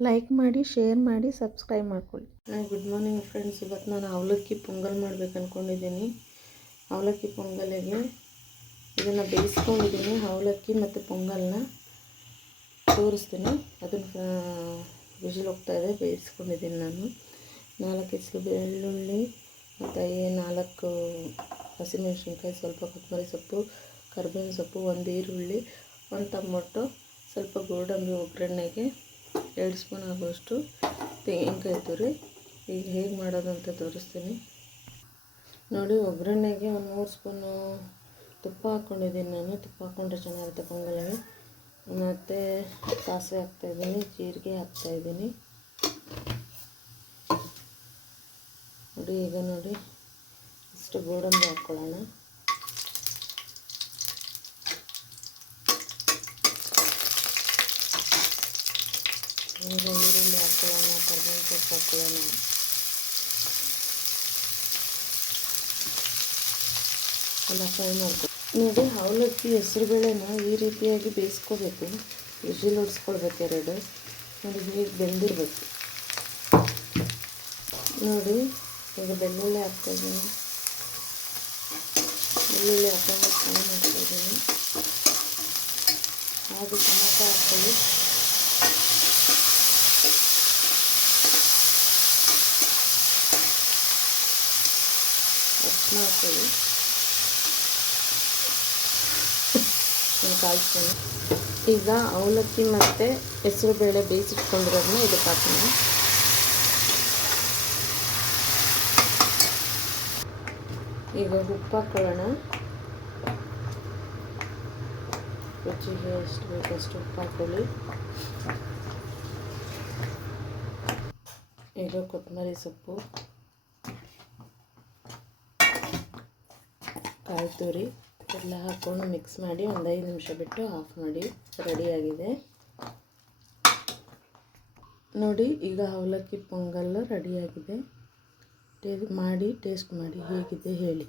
Like ಮಾಡಿ, share ಮಾಡಿ, subscribe ಮಾಡ್ಕೊಳ್ಳಿ. Good morning friends. ಇವತ್ತು ನಾನು ಅವಲಕ್ಕಿ ಪೊಂಗಲ್ ಮಾಡಬೇಕು ಅಂದ್ಕೊಂಡಿದ್ದೀನಿ. ಅವಲಕ್ಕಿ ಪೊಂಗಲಿಗೆ ಇದನ್ನು ಬೇಯಿಸ್ಕೊಂಡಿದ್ದೀನಿ. ಅವಲಕ್ಕಿ ಮತ್ತು ಪೊಂಗಲ್ನ ತೋರಿಸ್ತೀನಿ. ಅದನ್ನು ವಿಜಿಲ್ ಹೋಗ್ತಾಯಿದೆ, ಬೇಯಿಸ್ಕೊಂಡಿದ್ದೀನಿ ನಾನು. 4 ಹೆಸರು ಬೆಳ್ಳುಳ್ಳಿ ಮತ್ತು 4 ಹಸಿಮೆಣಸಿನ್ಕಾಯಿ, ಸ್ವಲ್ಪ ಕೊತ್ತಂಬರಿ ಸೊಪ್ಪು, ಕರಿಬೇವಿನ ಸೊಪ್ಪು, 1 ಈರುಳ್ಳಿ, 1 ಟೊಮೊಟೊ, ಸ್ವಲ್ಪ ಗೋಡಂಬಿ ಒಗ್ಗರಣೆಗೆ, 2 ಸ್ಪೂನ್ ಆಗುವಷ್ಟು ತೆಂಗಿನಕಾಯಿ ತುರಿ. ಈಗ ಹೇಗೆ ಮಾಡೋದು ಅಂತ ತೋರಿಸ್ತೀನಿ ನೋಡಿ. ಒಗ್ಗರಣೆಗೆ 1 3 ಸ್ಪೂನು ತುಪ್ಪ ಹಾಕ್ಕೊಂಡಿದ್ದೀನಿ ನಾನು. ತುಪ್ಪ ಹಾಕ್ಕೊಂಡ್ರೆ ಚೆನ್ನಾಗಿರುತ್ತೆ ಪೊಂಗಲ್ಗೆ. ಮತ್ತು ಸಾಸಿವೆ ಹಾಕ್ತಾಯಿದ್ದೀನಿ, ಜೀರಿಗೆ ಹಾಕ್ತಾಯಿದ್ದೀನಿ ನೋಡಿ. ಈಗ ನೋಡಿ ಇಷ್ಟು ಗೋಡಂಬಿ ಹಾಕ್ಕೊಳ್ಳೋಣ. ಈಗ ಈರುಳ್ಳಿ ಹಾಕ್ಕೊಳ್ಳೋಣ, ಕರಿಬೇವಿನ ಸೊಪ್ಪು ಹಾಕ್ಕೊಳ್ಳೋಣ. ಎಲ್ಲ ಫ್ರೈ ಮಾಡ್ಕೊ ನೋಡಿ. ಅವಲಕ್ಕಿ ಹೆಸರುಬೇಳೆನ ಈ ರೀತಿಯಾಗಿ ಬೇಯಿಸ್ಕೋಬೇಕು. ವಿಜಿಲ್ ಹೊಡಿಸ್ಕೊಳ್ಬೇಕು 2 ನೋಡಿ. ಹೀಗೆ ಬೆಂದಿರಬೇಕು ನೋಡಿ. ಈಗ ಬೆಳ್ಳುಳ್ಳಿ ಹಾಕ್ತಾಯಿದ್ದೀನಿ. ಬೆಳ್ಳುಳ್ಳಿ ಹಾಕ್ಕೊಂಡು ಫ್ರೈ ಮಾಡ್ತಾಯಿದ್ದೀನಿ. ಹಾಗೆ ಟೊಮೊಟೊ ಹಾಕ್ಕೊಳ್ಳಿ. ಅರಿಶಿನ ಹಾಕ್ಕೊಳ್ಳಿ, 1 ಸ್ಪೂನು. ಈಗ ಅವಲಕ್ಕಿ ಮತ್ತು ಹೆಸರುಬೇಳೆ ಬೇಯಿಸಿಟ್ಕೊಂಡಿರೋದನ್ನ ಇದಕ್ಕೆ ಹಾಕೋಣ. ಈಗ ಉಪ್ಪು ಹಾಕ್ಕೊಳ್ಳೋಣ. ರುಚಿಗೆ ಎಷ್ಟು ಬೇಕಷ್ಟು ಉಪ್ಪು ಹಾಕ್ಕೊಳ್ಳಿ. ಈಗ ಕೊತ್ತಂಬರಿ ಸೊಪ್ಪು, ಕಾಯಿ ತುರಿ ಎಲ್ಲ ಹಾಕ್ಕೊಂಡು ಮಿಕ್ಸ್ ಮಾಡಿ 1 5 ನಿಮಿಷ ಬಿಟ್ಟು ಆಫ್ ಮಾಡಿ. ರೆಡಿಯಾಗಿದೆ ನೋಡಿ. ಈಗ ಅವಲಕ್ಕಿ ಪೊಂಗಲ್ ರೆಡಿಯಾಗಿದೆ. ಟೇಸ್ಟ್ ಮಾಡಿ ಹೇಗಿದೆ ಹೇಳಿ.